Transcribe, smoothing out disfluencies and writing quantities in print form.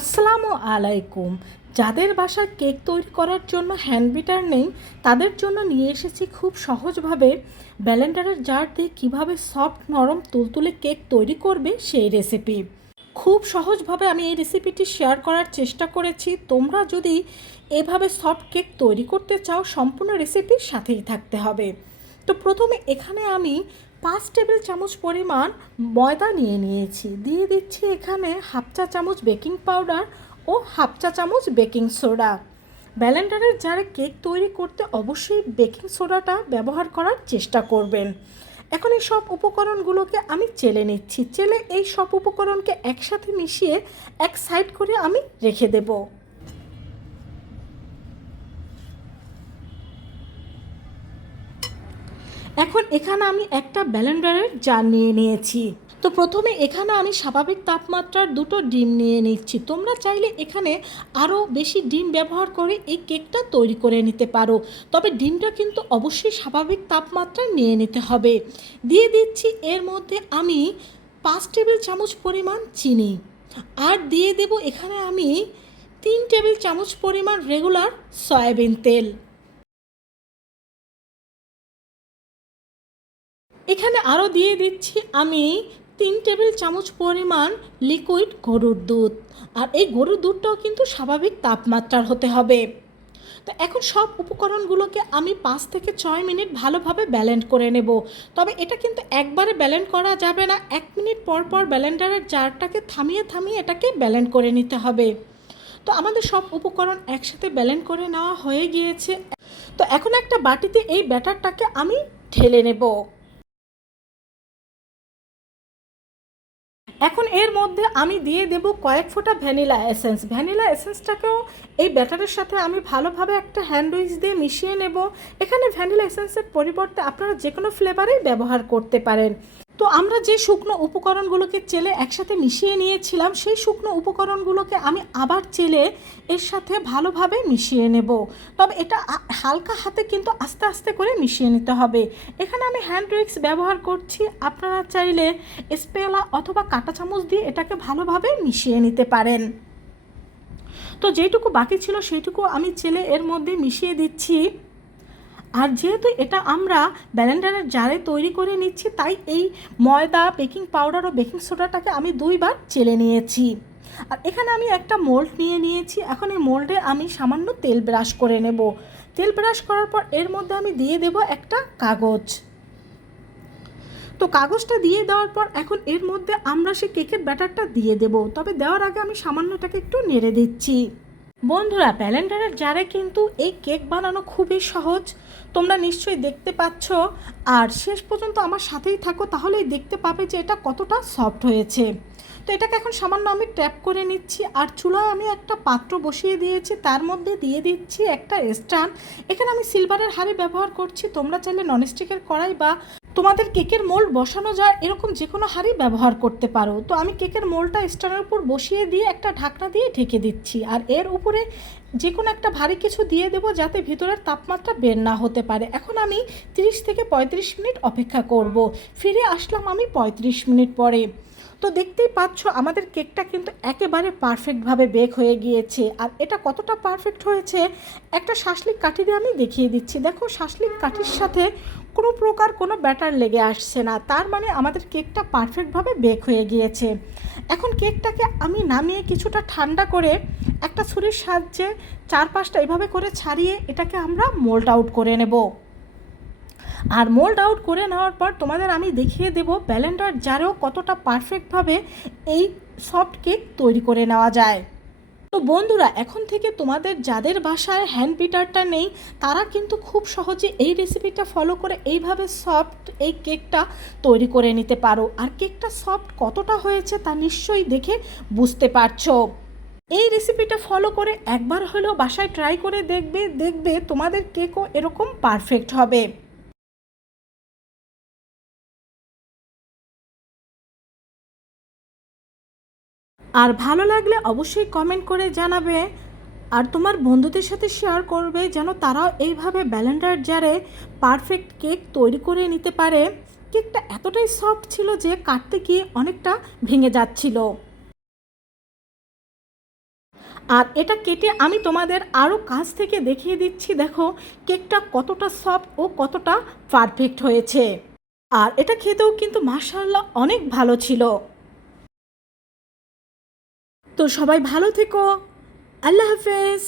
আসসালামু আলাইকুম। যাদের বাসায় কেক তৈরি করার জন্য হ্যান্ড বিটার নেই তাদের জন্য নিয়ে এসেছি খুব সহজভাবে ব্লেন্ডারের জার দিয়ে কীভাবে সফট নরম তুলতুলে কেক তৈরি করবে সেই রেসিপি। খুব সহজভাবে আমি এই রেসিপিটি শেয়ার করার চেষ্টা করেছি। তোমরা যদি এভাবে সফট কেক তৈরি করতে চাও সম্পূর্ণ রেসিপির সাথেই থাকতে হবে। তো প্রথমে এখানে আমি 5 টেবিল চামচ পরিমাণ ময়দা নিয়ে নিয়েছি। দিয়ে দিচ্ছি এখানে হাফ চা চামচ বেকিং পাউডার ও হাফ চা চামচ বেকিং সোডা। ব্লেন্ডারের জারে কেক তৈরি করতে অবশ্যই বেকিং সোডাটা ব্যবহার করার চেষ্টা করবেন। এখন এই সব উপকরণগুলোকে আমি চেলে নিচ্ছি। চেলে এই সব উপকরণকে একসাথে মিশিয়ে এক সাইড করে আমি রেখে দেব। এখন এখানে আমি একটা ব্লেন্ডারের জার নিয়ে নিয়েছি। তো প্রথমে এখানে আমি স্বাভাবিক তাপমাত্রার 2টো ডিম নিয়ে নিচ্ছি। তোমরা চাইলে এখানে আরও বেশি ডিম ব্যবহার করে এই কেকটা তৈরি করে নিতে পারো, তবে ডিমটা কিন্তু অবশ্যই স্বাভাবিক তাপমাত্রা নিয়ে নিতে হবে। দিয়ে দিচ্ছি এর মধ্যে আমি 5 টেবিল চামচ পরিমাণ চিনি, আর দিয়ে দেব এখানে আমি 3 টেবিল চামচ পরিমাণ রেগুলার সয়াবিন তেল। এখানে আরও দিয়ে দিচ্ছি আমি 3 টেবিল চামচ পরিমাণ লিকুইড গরুর দুধ, আর এই গরুর দুধটাও কিন্তু স্বাভাবিক তাপমাত্রার হতে হবে। তো এখন সব উপকরণগুলোকে আমি 5 থেকে 6 মিনিট ভালোভাবে ব্লেন্ড করে নেব। তবে এটা কিন্তু একবারে ব্লেন্ড করা যাবে না, 1 মিনিট পর পর ব্লেন্ডারের জারটাকে থামিয়ে থামিয়ে এটাকে ব্লেন্ড করে নিতে হবে। তো আমাদের সব উপকরণ একসাথে ব্লেন্ড করে নেওয়া হয়ে গিয়েছে। তো এখন একটা বাটিতে এই ব্যাটারটাকে আমি ঢেলে নেব। এখন এর মধ্যে আমি দিয়ে দেব কয়েক ফোঁটা ভ্যানিলা এসেন্স। ভ্যানিলা এসেন্সটাকেও এই ব্যাটারের সাথে আমি ভালোভাবে একটা হ্যান্ড উইচ দিয়ে মিশিয়ে নেব। এখানে ভ্যানিলা এসেন্সের পরিবর্তে আপনারা যে কোনো ফ্লেভারেই ব্যবহার করতে পারেন। তো আমরা যে শুকনো উপকরণগুলোকে চেলে একসাথে মিশিয়ে নিয়েছিলাম সেই শুকনো উপকরণগুলোকে আমি আবার চেলে এর সাথে ভালোভাবে মিশিয়ে নেব। তবে এটা হালকা হাতে কিন্তু আস্তে আস্তে করে মিশিয়ে নিতে হবে। এখানে আমি হ্যান্ড উইক্স ব্যবহার করছি, আপনারা চাইলে স্পেলা অথবা কাঁটা চামচ দিয়ে এটাকে ভালোভাবে মিশিয়ে নিতে পারেন। তো যেটুকু বাকি ছিল সেইটুকু আমি চেলে এর মধ্যে মিশিয়ে দিচ্ছি। আর যেহেতু এটা আমরা ব্লেন্ডারের জারে তৈরি করে নিচ্ছি, তাই এই ময়দা, বেকিং পাউডার ও বেকিং সোডাটাকে আমি 2 বার চেলে নিয়েছি। আর এখানে আমি একটা মোল্ড নিয়ে নিয়েছি। এখন এই মোল্ডে আমি সামান্য তেল ব্রাশ করে নেব। তেল ব্রাশ করার পর এর মধ্যে আমি দিয়ে দেব একটা কাগজ। তো কাগজটা দিয়ে দেওয়ার পর এখন এর মধ্যে আমরা সেই কেকের ব্যাটারটা দিয়ে দেব। তবে দেওয়ার আগে আমি সামান্যটাকে একটু নেড়ে দিচ্ছি। বন্ধুরা, ব্লেন্ডারের জারে কিন্তু এই কেক বানানো খুবই সহজ, তোমরা নিশ্চয়ই দেখতে পাচ্ছ। আর শেষ পর্যন্ত আমার সাথেই থাকো, তাহলেই দেখতে পাবে যে এটা কতটা সফট হয়েছে। তো এটাকে এখন সামান্য আমি ট্যাপ করে নিচ্ছি। আর চুলায় আমি একটা পাত্র বসিয়ে দিয়েছি, তার মধ্যে দিয়ে দিচ্ছি একটা স্ট্যান্ড। এখানে আমি সিলভারের হাঁড়ি ব্যবহার করছি, তোমরা চাইলে ননস্টিকের কড়াই বা তোমাদের কেকের মোল্ড বসানো যায় এরকম যে কোনো হাঁড়ি ব্যবহার করতে পারো। তো আমি কেকের মোল্ডটা স্ট্যান্ডের উপর বসিয়ে দিয়ে একটা ঢাকনা দিয়ে ঢেকে দিচ্ছি। আর এর উপরে যে কোনো একটা ভারী কিছু দিয়ে দেবো যাতে ভিতরের তাপমাত্রা বের না হতে পারে। এখন আমি 30 থেকে 35 মিনিট অপেক্ষা করব। ফিরে আসলাম আমি 35 মিনিট পরে। তো দেখতেই পাচ্ছ আমাদের কেকটা কিন্তু একেবারে পারফেক্টভাবে বেক হয়ে গিয়েছে। আর এটা কতটা পারফেক্ট হয়েছে একটা শাসলিক কাঠি দিয়ে আমি দেখিয়ে দিচ্ছি। দেখো, শাসলিক কাঠির সাথে কোনো প্রকার কোনো ব্যাটার লেগে আসছে না, তার মানে আমাদের কেকটা পারফেক্টভাবে বেক হয়ে গিয়েছে। এখন কেকটাকে আমি নামিয়ে কিছুটা ঠান্ডা করে একটা ছুরির সাহায্যে চারপাশটা এভাবে করে ছাড়িয়ে এটাকে আমরা মোল্ড আউট করে নেব। আর মোল্ড আউট করে নেওয়ার পর তোমাদের আমি দেখিয়ে দেব ব্লেন্ডার জারেও কতটা পারফেক্টভাবে এই সফট কেক তৈরি করে নেওয়া যায়। তো বন্ধুরা, এখন থেকে তোমাদের যাদের বাসায় হ্যান্ড বিটারটা নেই তারা কিন্তু খুব সহজে এই রেসিপিটা ফলো করে এইভাবে সফট এই কেকটা তৈরি করে নিতে পারো। আর কেকটা সফট কতটা হয়েছে তা নিশ্চয়ই দেখে বুঝতে পারছো। এই রেসিপিটা ফলো করে একবার হলেও বাসায় ট্রাই করে দেখবে, দেখবে তোমাদের কেকও এরকম পারফেক্ট হবে। আর ভালো লাগলে অবশ্যই কমেন্ট করে জানাবে। আর তোমার বন্ধুদের সাথে শেয়ার করবে যেন তারাও এইভাবে ব্লেন্ডার জারে পারফেক্ট কেক তৈরি করে নিতে পারে। কেকটা এতটাই সফট ছিল যে কাটতে গিয়ে অনেকটা ভেঙে যাচ্ছিল। আর এটা কেটে আমি তোমাদের আরও কাছ থেকে দেখিয়ে দিচ্ছি। দেখো কেকটা কতটা সফট ও কতটা পারফেক্ট হয়েছে। আর এটা খেতেও কিন্তু মাশাআল্লাহ অনেক ভালো ছিল। তো সবাই ভালো থেকো, আল্লাহ হাফেজ।